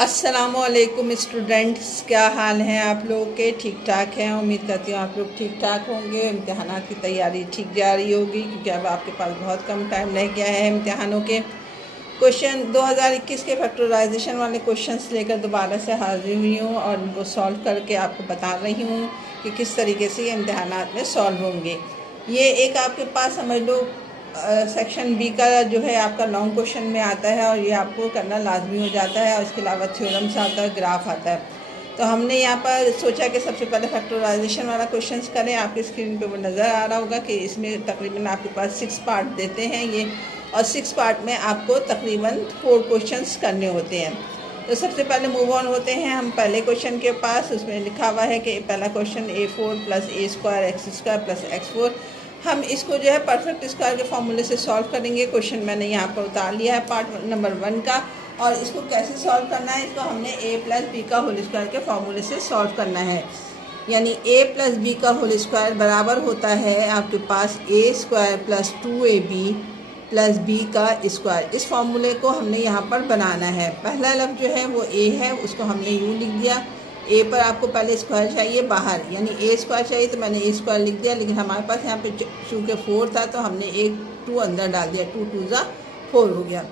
अस्सलामुअलैकुम स्टूडेंट्स, क्या हाल हैं आप लोगों के? ठीक ठाक हैं। उम्मीद करती हूँ आप लोग ठीक ठाक होंगे। इम्तिहानात की तैयारी ठीक जा रही होगी क्योंकि अब आपके पास बहुत कम टाइम रह गया है इम्तिहानों के। क्वेश्चन 2021 के फैक्टराइजेशन वाले क्वेश्चंस लेकर दोबारा से हाजिर हुई हूँ और उनको सॉल्व करके आपको बता रही हूँ कि किस तरीके से ये इम्तिहानात में सॉल्व होंगे। ये एक आपके पास समझ लो सेक्शन बी का जो है आपका लॉन्ग क्वेश्चन में आता है और ये आपको करना लाजमी हो जाता है। और इसके अलावा थ्योरम्स आता है, ग्राफ आता है। तो हमने यहाँ पर सोचा कि सबसे पहले फैक्टराइजेशन वाला क्वेश्चंस करें। आपकी स्क्रीन पे वो नज़र आ रहा होगा कि इसमें तकरीबन आपके पास 6 पार्ट देते हैं ये, और 6 पार्ट में आपको तकरीबन 4 क्वेश्चंस करने होते हैं। तो सबसे पहले मूव ऑन होते हैं हम पहले क्वेश्चन के पास। उसमें लिखा हुआ है कि पहला question A4 + A² x² + x4। हम इसको जो है परफेक्ट स्क्वायर के फॉर्मूले से सॉल्व करेंगे। क्वेश्चन मैंने यहाँ पर उतार लिया है पार्ट नंबर 1 का। और इसको कैसे सॉल्व करना है, इसको हमने a + b का होल स्क्वायर के फॉर्मूले से सॉल्व करना है। यानी a + b का होल स्क्वायर बराबर होता है आपके पास a² + 2ab + b का स्क्वायर। इस फॉर्मूले को हमने यहाँ पर बनाना है। पहला लफ्ज़ जो है वो a है, उसको हमने यूँ लिख दिया। ए पर आपको पहले स्क्वायर चाहिए बाहर, यानी A² चाहिए तो मैंने A² लिख दिया। लेकिन हमारे पास यहाँ पे चूँकि 4 था तो हमने एक 2 अंदर डाल दिया, 2 2 ज़ा 4 हो गया।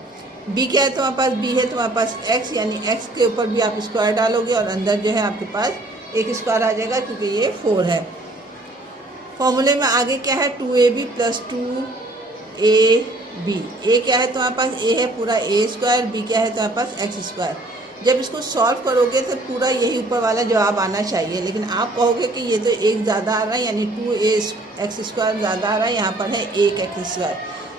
B क्या है तुम्हारे पास? B है तुम्हारे पास x, यानी x के ऊपर भी आप स्क्वायर डालोगे और अंदर जो है आपके पास एक स्क्वायर आ जाएगा क्योंकि ये 4 है। फॉर्मूले में आगे क्या है? 2ab + 2ab। a क्या है तुम्हारे पास? a है पूरा A², b क्या है तुम्हारे पास? x²। जब इसको सॉल्व करोगे तो पूरा यही ऊपर वाला जवाब आना चाहिए। लेकिन आप कहोगे कि ये तो एक ज़्यादा आ रहा है, यानी 2ax² ज़्यादा आ रहा है, यहाँ पर है 1x²।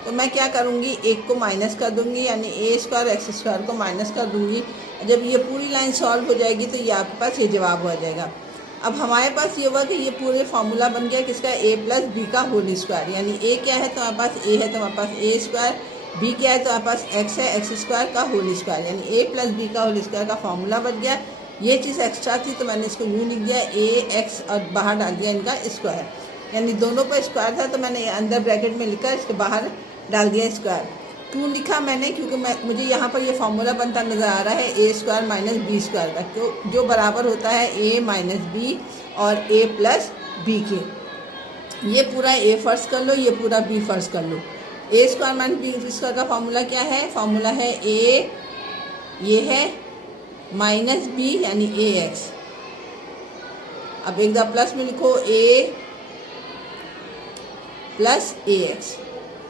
तो मैं क्या करूँगी, एक को माइनस कर दूँगी, यानी a² x² को माइनस कर दूँगी। जब ये पूरी लाइन सॉल्व हो जाएगी तो ये आपके पास ये जवाब हो जाएगा। अब हमारे पास ये हुआ कि ये पूरे फार्मूला बन गया किसका? a + b का होल स्क्वायर। यानी a क्या है तुम्हारे पास? a है तुम्हारे पास A², b क्या है तो आपके पास x है, x² का होल स्क्वायर, यानी a + b का होल स्क्वायर का फॉर्मूला बन गया। ये चीज़ एक्स्ट्रा थी तो मैंने इसको यूँ लिख दिया ax और बाहर डाल दिया इनका स्क्वायर। यानी दोनों पर स्क्वायर था तो मैंने अंदर ब्रैकेट में लिखा, इसके बाहर डाल दिया स्क्वायर। क्यों लिखा मैंने? क्योंकि मुझे यहाँ पर ये फार्मूला बनता नज़र आ रहा है A² - B² का, जो बराबर होता है a - b और a + b के। ये पूरा a फर्स्ट कर लो, ये पूरा b फर्स्ट कर लो। A² - B² का फॉर्मूला क्या है? फॉर्मूला है a, ये है -b यानी ax। अब एक दफ़ा प्लस में लिखो a + ax।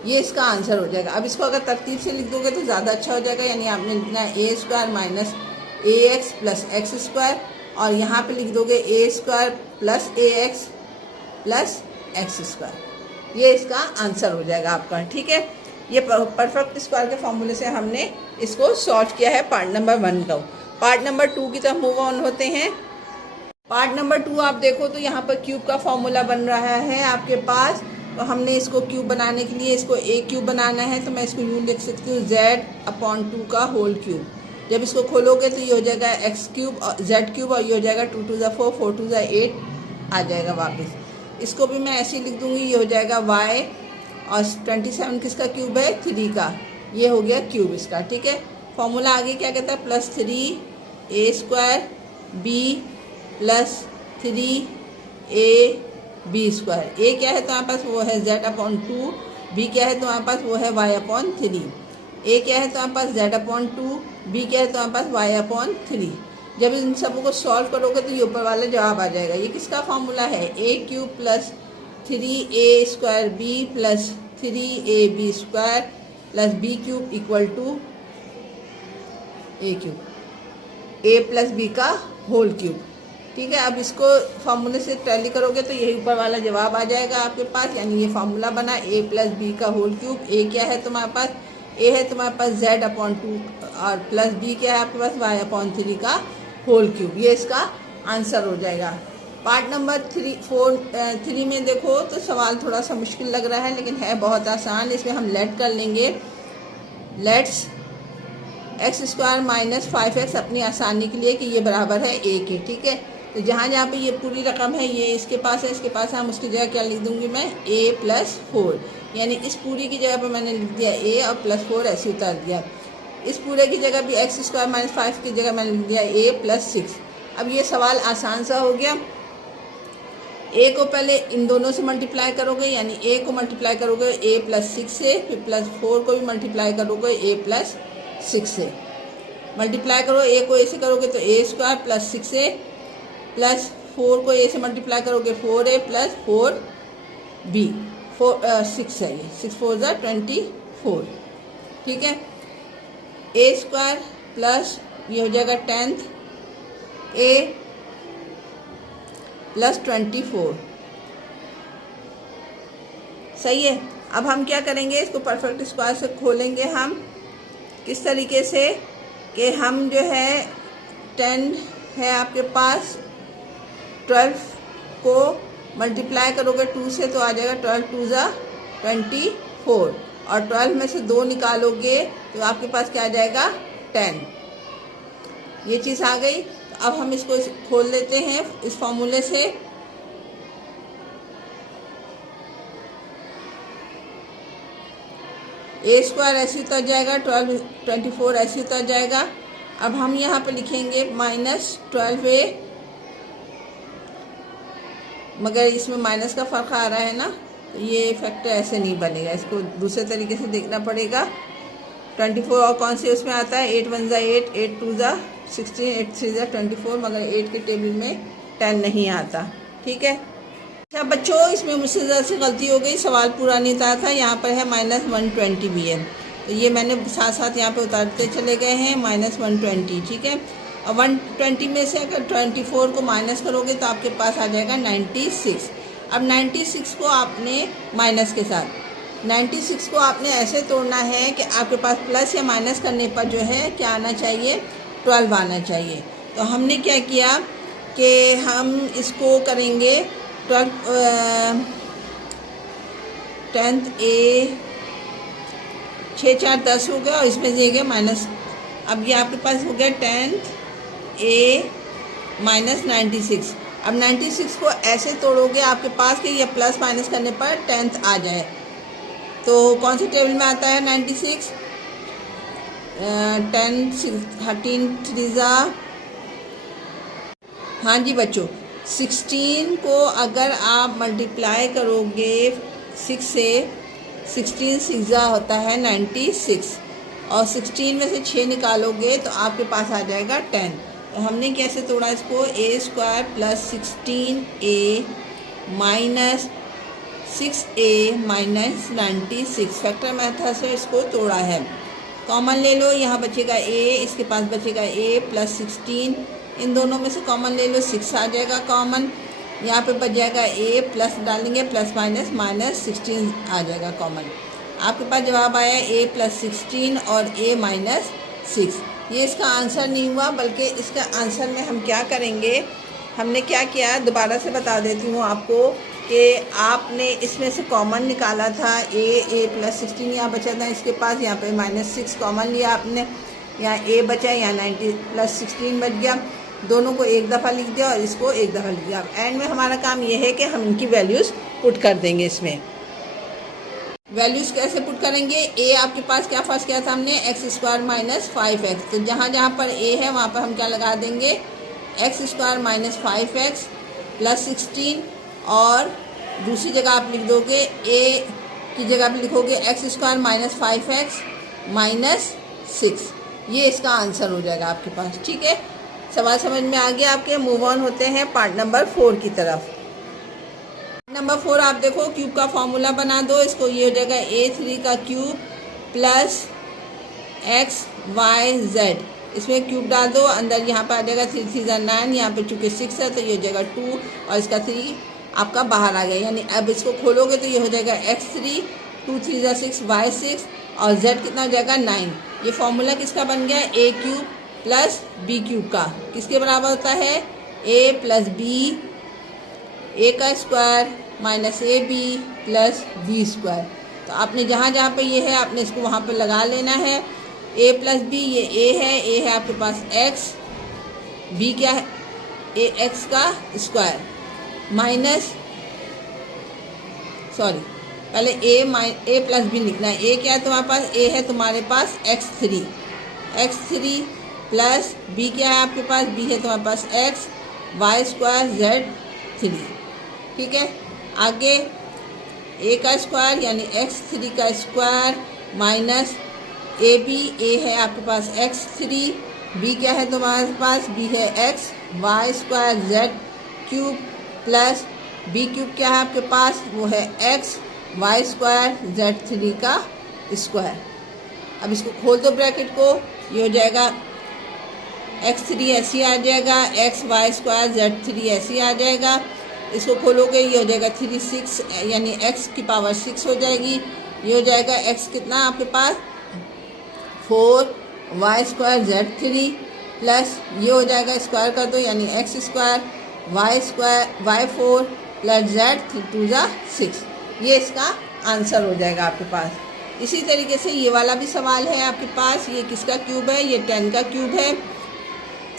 ये इसका आंसर हो जाएगा। अब इसको अगर तरतीब से लिख दोगे तो ज़्यादा अच्छा हो जाएगा। यानी आपने लिखना है A² - ax + x², और यहाँ पे लिख दोगे A² + ax + x²। ये इसका आंसर हो जाएगा आपका। ठीक है, ये परफेक्ट स्क्वायर के फॉर्मूले से हमने इसको सॉल्व किया है पार्ट नंबर 1 का। पार्ट नंबर 2 की तरफ मूव ऑन होते हैं। पार्ट नंबर 2 आप देखो तो यहाँ पर क्यूब का फॉर्मूला बन रहा है आपके पास। तो हमने इसको क्यूब बनाने के लिए इसको a³ बनाना है, तो मैं इसको यूँ लिख सकती हूँ Z/2 का होल क्यूब। जब इसको खोलोगे तो ये हो जाएगा x³ और Z³ और ये हो जाएगा 2 2 ज़ा 4, 4 2 ज़ा 8 आ जाएगा वापस। इसको भी मैं ऐसे ही लिख दूँगी, ये हो जाएगा y, और 27 किसका क्यूब है? 3 का। ये हो गया क्यूब इसका। ठीक है, फॉर्मूला आगे क्या कहता है? +3a² b + 3ab²। a क्या है तुम्हारे पास? वो है Z/2। b क्या है तुम्हारे पास? वो है y/3। a क्या है तुम्हारे पास? Z/2। b क्या है तुम्हारे पास? y/3। जब इन सबों को सॉल्व करोगे तो ये ऊपर वाला जवाब आ जाएगा। ये किसका फॉर्मूला है? a³ + 3a²b + 3ab² + b³ = a³, a + b का होल क्यूब। ठीक है, अब इसको फार्मूले से टैली करोगे तो यही ऊपर वाला जवाब आ जाएगा आपके पास। यानी ये फार्मूला बना a + b का होल क्यूब। a क्या है तुम्हारे पास? a है तुम्हारे पास Z/2 और प्लस b क्या है आपके पास? y/3 का होल क्यूब। ये इसका आंसर हो जाएगा। पार्ट नंबर 3 में देखो तो सवाल थोड़ा सा मुश्किल लग रहा है, लेकिन है बहुत आसान। इसमें हम लेट कर लेंगे। लेट्स x² - 5x अपनी आसानी के लिए कि ये बराबर है a के। ठीक है, तो जहाँ जहाँ पे ये पूरी रकम है ये इसके पास है, इसके पास है, हम उसकी जगह क्या लिख दूँगी मैं? a + 4। यानी इस पूरी की जगह पर मैंने लिख दिया a और +4 ऐसे उतार दिया। इस पूरे की जगह भी एक्स स्क्वायर माइनस 5 की जगह मैंने लिख दिया ए प्लस 6। अब ये सवाल आसान सा हो गया। ए को पहले इन दोनों से मल्टीप्लाई करोगे, यानी ए को मल्टीप्लाई करोगे ए प्लस 6 से, फिर प्लस 4 को भी मल्टीप्लाई करोगे ए प्लस 6 से। मल्टीप्लाई करो, ए को ए से करोगे तो ए स्क्वायर प्लस 6 ए, प्लस 4 को ए से मल्टीप्लाई करोगे 4a प्लस 4b, 6 है ये, 6 4 ज़ा 24, ठीक है। ए स्क्वायर प्लस ये हो जाएगा 10th ए प्लस 24, सही है। अब हम क्या करेंगे, इसको परफेक्ट स्क्वायर से खोलेंगे हम किस तरीके से कि हम जो है 10 है आपके पास, 12 को मल्टीप्लाई करोगे 2 से तो आ जाएगा 12 2 ज़ा 24, और 12 में से 2 निकालोगे तो आपके पास क्या आ जाएगा 10। ये चीज़ आ गई। तो अब हम इसको खोल लेते हैं इस फॉर्मूले से। ए स्क्वायर ऐसे उतर जाएगा, 12 24 ऐसे उतर जाएगा। अब हम यहाँ पे लिखेंगे माइनस 12a, मगर इसमें माइनस का फ़र्क आ रहा है ना, तो ये फैक्टर ऐसे नहीं बनेगा, इसको दूसरे तरीके से देखना पड़ेगा। 24 और कौन से उसमें आता है, 8 1 ज़ा 8, 8 2 ज़ा 16, 8 3 ज़ा 24, मगर 8 के टेबल में 10 नहीं आता, ठीक है। अच्छा बच्चों, इसमें मुझसे ज़रा सी गलती हो गई, सवाल पूरा नहीं था, यहाँ पर है माइनस 120 भी है, तो ये मैंने साथ साथ यहाँ पे उतारते चले गए हैं, माइनस 120, ठीक है। और 120 में से अगर 24 को माइनस करोगे तो आपके पास आ जाएगा 96। अब 96 को आपने माइनस के साथ 96 को आपने ऐसे तोड़ना है कि आपके पास प्लस या माइनस करने पर जो है क्या आना चाहिए, 12 आना चाहिए। तो हमने क्या किया कि हम इसको करेंगे 10th ए, 6 4 10 हो गया, और इसमें से गया माइनस। अब ये आपके पास हो गया 10th ए माइनस 96। अब 96 को ऐसे तोड़ोगे आपके पास कि ये प्लस माइनस करने पर 10th आ जाए। तो कौन से टेबल में आता है 96, 10 13 3 ज़ा, हाँ जी बच्चों, 16 को अगर आप मल्टीप्लाई करोगे 6 से, 16 6 ज़ा होता है 96, और 16 में से 6 निकालोगे तो आपके पास आ जाएगा 10। तो हमने कैसे तोड़ा इसको, A square plus 16a minus 6a minus 96, factor method से इसको तोड़ा है। कॉमन ले लो, यहाँ बचेगा a, इसके पास बचेगा a प्लस 16, इन दोनों में से कॉमन ले लो, 6 आ जाएगा कॉमन, यहाँ पे बच जाएगा a प्लस डालेंगे प्लस माइनस माइनस 16 आ जाएगा कॉमन। आपके पास जवाब आया a प्लस 16 और a माइनस 6। ये इसका आंसर नहीं हुआ, बल्कि इसका आंसर में हम क्या करेंगे, हमने क्या किया दोबारा से बता देती हूँ आपको कि आपने इसमें से कॉमन निकाला था a प्लस 16 यहाँ बचा था इसके पास, यहाँ पे माइनस 6 कॉमन लिया आपने, यहाँ a बचा, यहाँ 90 प्लस 16 बच गया, दोनों को एक दफ़ा लिख दिया और इसको एक दफ़ा लिख दिया। एंड में हमारा काम ये है कि हम इनकी वैल्यूज़ पुट कर देंगे। इसमें वैल्यूज़ कैसे पुट करेंगे, a आपके पास क्या फर्स्ट किया था हमने, एक्स स्क्वायर माइनस 5x, तो जहाँ जहाँ पर a है वहाँ पर हम क्या लगा देंगे, x square minus 5x plus 16, और दूसरी जगह आप लिख दोगे a की जगह पे लिखोगे x square minus 5x minus 6। ये इसका आंसर हो जाएगा आपके पास, ठीक है। सवाल समझ में आ गया आपके। मूव ऑन होते हैं पार्ट नंबर 4 की तरफ। नंबर 4 आप देखो, क्यूब का फॉर्मूला बना दो, इसको ये हो जाएगा a3 का cube plus x y z, इसमें क्यूब डाल दो, अंदर यहाँ पर आ जाएगा 3 3 ज़ा 9, यहाँ पे चूँकि 6 है तो ये हो जाएगा 2, और इसका 3 आपका बाहर आ गया, यानी अब इसको खोलोगे तो ये हो जाएगा x3, 2 3 ज़ा 6 y6, और z कितना हो जाएगा 9। ये फॉर्मूला किसका बन गया, a cube plus b cube का, किसके बराबर होता है, a प्लस b, a का square minus a b plus b square. तो आपने जहाँ जहाँ पे ये है आपने इसको वहाँ पे लगा लेना है। a प्लस बी, ये a है आपके पास x, b क्या है, ए एक्स का स्क्वायर माइनस, सॉरी पहले a प्लस बी लिखना है, a क्या है तुम्हारे पास, a है तुम्हारे पास x3, x3 प्लस b क्या है आपके पास, b है तुम्हारे पास x वाई स्क्वायर z3। ठीक है, आगे a का स्क्वायर यानी x3 का square minus a b, a है आपके पास x3, b क्या है तुम्हारे पास, b है x y square z cube plus b cube क्या है आपके पास, वो है x वाई स्क्वायर z3 का स्क्वायर। अब इसको खोल दो ब्रैकेट को, ये हो जाएगा x3 ऐसे आ जाएगा, x वाई स्क्वायर z3 ऐसे आ जाएगा। इसको खोलोगे ये हो जाएगा 3 6 यानी x की पावर 6 हो जाएगी। ये हो जाएगा x कितना आपके पास 4 वाई स्क्वायर z3 प्लस ये हो जाएगा स्क्वायर कर दो यानी x square y 4 plus z 2 ज़ा 6। ये इसका आंसर हो जाएगा आपके पास। इसी तरीके से ये वाला भी सवाल है आपके पास, ये किसका क्यूब है, ये 10 का क्यूब है।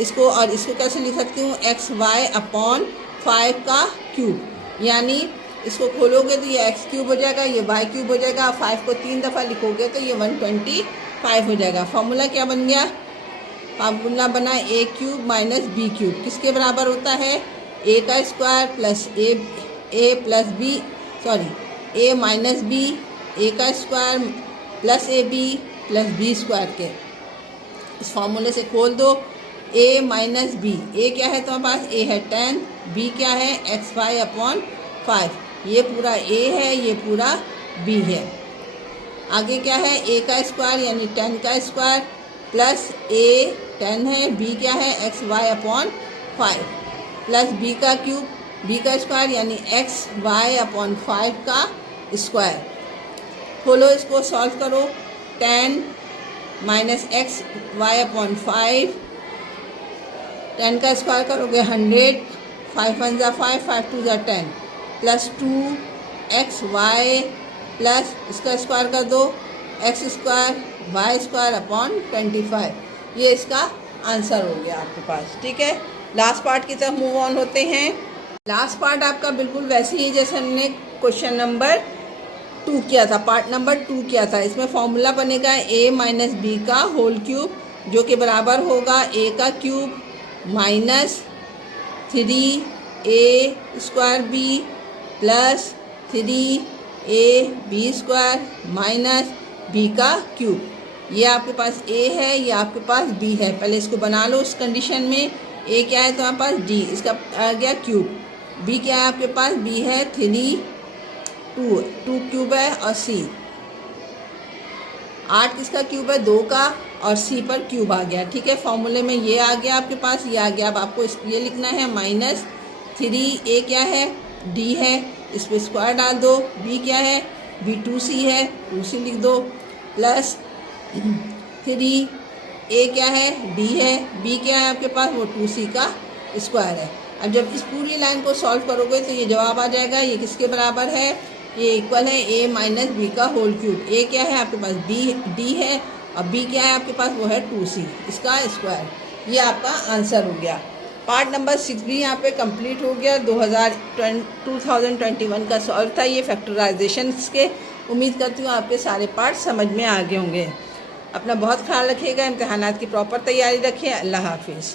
इसको और इसको कैसे लिख सकती हूँ, एक्स वाई अपॉन 5 का क्यूब, यानी इसको खोलोगे तो ये एक्स क्यूब हो जाएगा, ये वाई क्यूब हो जाएगा। 5 को 3 दफ़ा लिखोगे तो ये 125 हो जाएगा। फॉर्मूला क्या बन गया, फॉर्मूला बना a cube minus b cube किसके बराबर होता है, ए का square plus a plus b a minus b, a का square plus a b plus b square के। इस फॉर्मूले से खोल दो, a माइनस बी, ए क्या है तुम्हारे पास, a है 10, b क्या है एक्स वाई अपॉन 5, ये पूरा a है, ये पूरा b है। आगे क्या है, a का स्क्वायर यानी 10 का स्क्वायर प्लस a 10 है, b क्या है x y upon 5 plus b का क्यूब, b का स्क्वायर यानी एक्स वाई अपॉन 5 का स्क्वायर। खोलो इसको, सॉल्व करो, 10 माइनस एक्स वाई अपॉन 5, 10 का स्क्वायर करोगे 100, 5 1 ज़ा 5, 5 2 ज़ा 10 प्लस 2 एक्स वाई प्लस इसका स्क्वायर कर दो x square y square upon 25। ये इसका आंसर हो गया आपके पास। ठीक है, लास्ट पार्ट की तरफ मूव ऑन होते हैं। लास्ट पार्ट आपका बिल्कुल वैसे ही जैसे हमने क्वेश्चन नंबर 2 किया था, पार्ट नंबर 2 किया था। इसमें फॉर्मूला बनेगा a माइनस बी का होल क्यूब जो कि बराबर होगा a का cube minus 3a square b plus 3a b square minus b का क्यूब। ये आपके पास a है, ये आपके पास b है। पहले इसको बना लो उस कंडीशन में, a क्या है तुम्हारे पास d, इसका आ गया क्यूब, b क्या है आपके पास, b है 2 क्यूब है और c 8 किसका क्यूब है 2 का और c पर क्यूब आ गया। ठीक है, फॉर्मूले में ये आ गया आपके पास, ये आ गया। अब आपको ये लिखना है माइनस 3a क्या है d है, इस पर स्क्वायर डाल दो, b क्या है b 2c है 2c लिख दो प्लस 3a क्या है d है, b क्या है आपके पास वो 2c का स्क्वायर है। अब जब इस पूरी लाइन को सॉल्व करोगे तो ये जवाब आ जाएगा, ये किसके बराबर है, ये इक्वल है a माइनस बी का होल क्यूब। a क्या है आपके पास d है और b क्या है आपके पास वो है 2c इसका स्क्वायर। ये आपका आंसर हो गया। पार्ट नंबर 6 भी यहाँ पे कंप्लीट हो गया। 2021 का सॉल्व था ये फैक्टराइजेशन के। उम्मीद करती हूँ आपके सारे पार्ट समझ में आ गए होंगे। अपना बहुत ख्याल रखिएगा, इम्तिहानात की प्रॉपर तैयारी रखिए। अल्लाह हाफिज़।